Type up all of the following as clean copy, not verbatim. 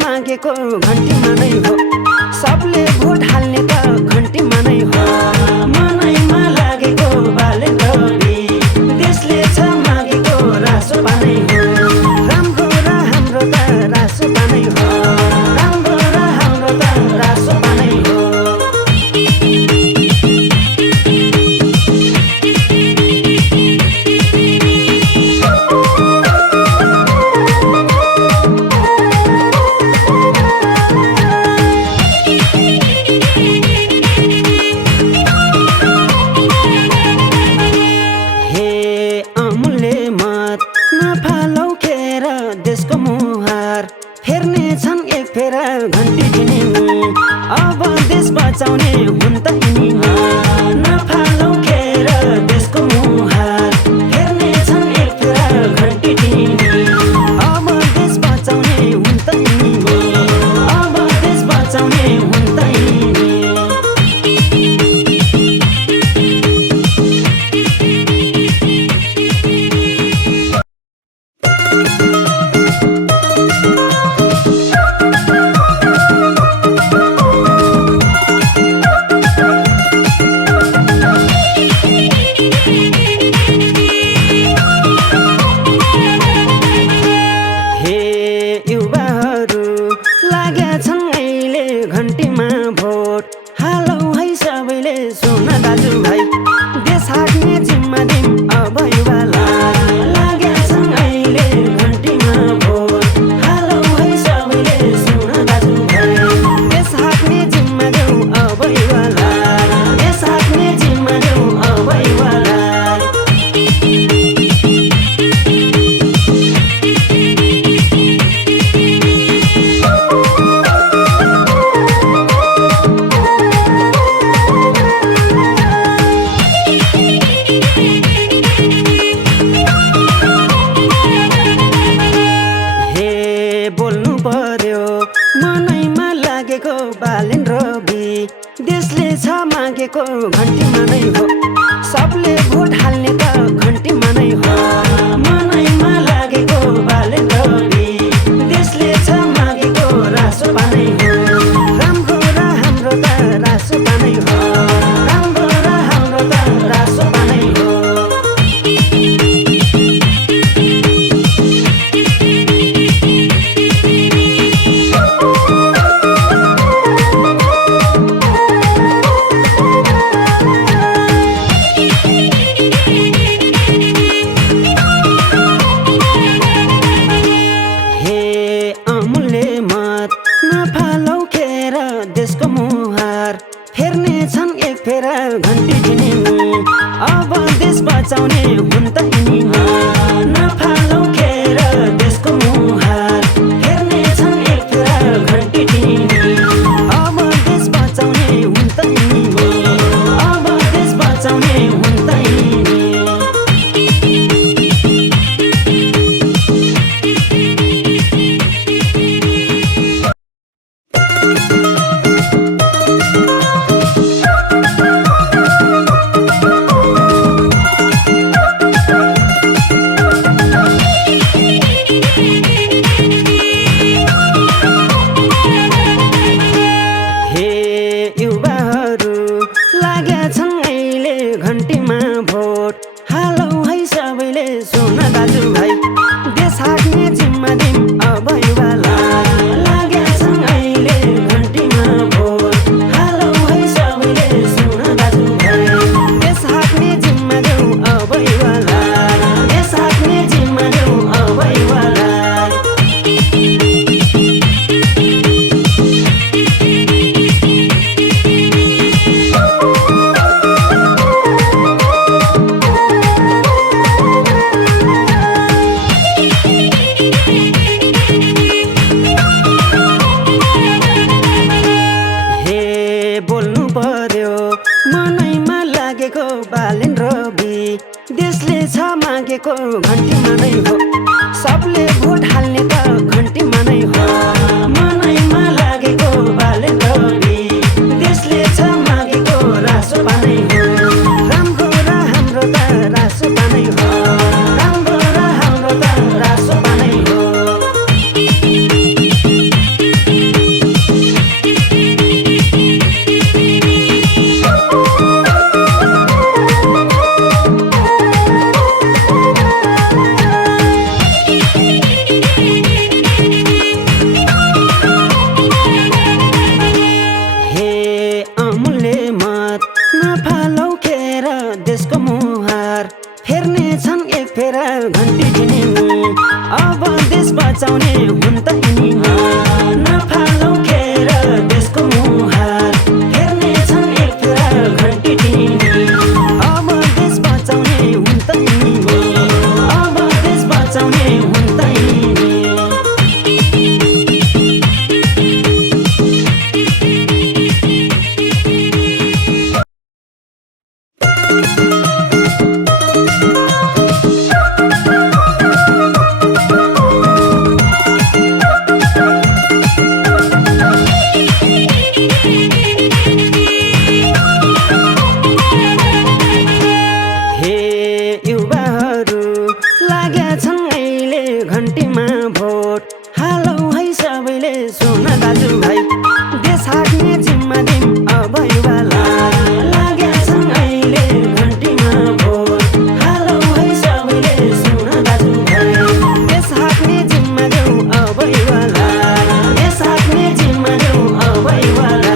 मागेको घन्टीमा नै हो, सबले भोट हाल्ने त घन्टीमा नै हो। मनैमा लागेको बाले रवि, देशले छ मागेको रासोपा नै हो। राम्रो र हाम्रो त रासोपा नै हो, राम्रो र हाम्रो त रासोपा नै हो। देशको मुहार फेर्ने छन् एक फेरा घन्टी दिने, अब देश बचाउने हुन् त यिनी। नफालौ खेर देशको मुहार फेर्ने छन् एक फेरा घन्टी दिने, अब देश बचाउने हुन् त यिनी, अब देश बचाउने हुन् त यिनी। घन्टीमा भोट हालौ है सबैले, सुन दाजुभाइ, देश हाँक्ने जिम्मा दिम अब युवालाई। लागेछन् अहिले घन्टीमा भोट हालौ है सबैले, सुन दाजुभाइ, देश हाँक्ने जिम्मा देऊ अब युवालाई, देश हाँक्ने जिम्मा देऊ अब युवालाई। मनैमा लागेको बालेन रवि, देशले छ मागेको घन्टीमा नै हो, सबले भोट हाल्ने त घन्टीमा नै हो। मनैमा लागेको बालेन रवि, देशले छ मागेको रासोपा नै हो। राम्रो र हाम्रो त रासोपा नै हो, राम्रो र हाम्रो त रासोपा नै हो। नफालौ खेर देशको मुहार फेर्ने छन् एक फेरा घन्टी दिने, अब देश बचाउने हुन् त यिनी। नफालौ खेर देशको मुहार फेर्ने छन् एक फेरा घन्टी दिने, अब देश बचाउने हुन् त यिनी, अब देश बचाउने हुन् त यिनी। बालेन रवि देशले छ मागेको घन्टीमा नै हो सबले भोट हाल्ने त घन्टीमा नै हो मनैमा लागेको बालेन रवि देशले छ मागेको रासोपा नै हो राम्रो र हाम्रो त रासोपा नै हो राम्रो र हाम्रो त रासोपा नै हो देशको मुहार फेर्ने छन् एक फेरा घन्टी दिने अब देश बचाउने हुन् त यिनी नफालौ खेर देशको मुहार फेर्ने छन् एक फेरा घन्टी दिने अब देश बचाउने हुन् त यिनी अब देश बचाउने हुन् त यिनी घन्टीमा भोट हालौ है सबैले सुन दाजुभाइ देश हाँक्ने जिम्मा दिम अब युवालाई लागेका छन् अहिले घन्टीमा भोट हालौ है सबैले सुन दाजुभाइ देश हाँक्ने जिम्मा देऊ अब युवालाई देश हाँक्ने जिम्मा देऊ अब युवालाई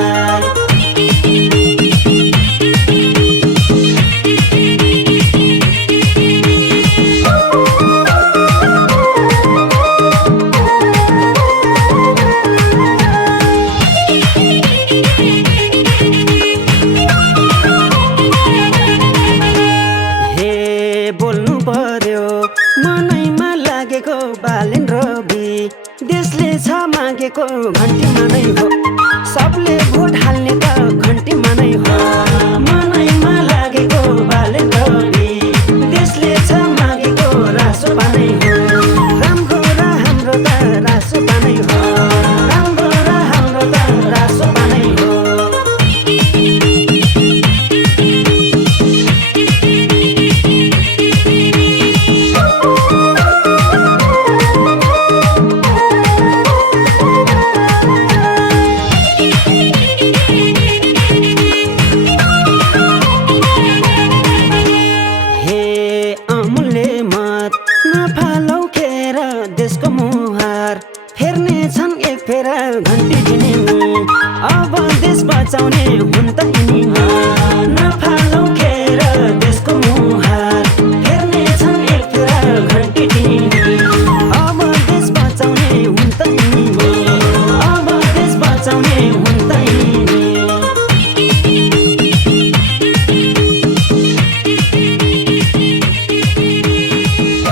बोल्नु पर्यो मनैमा लागेको बालेन रवि देशले छ मागेको घन्टीमा नै हो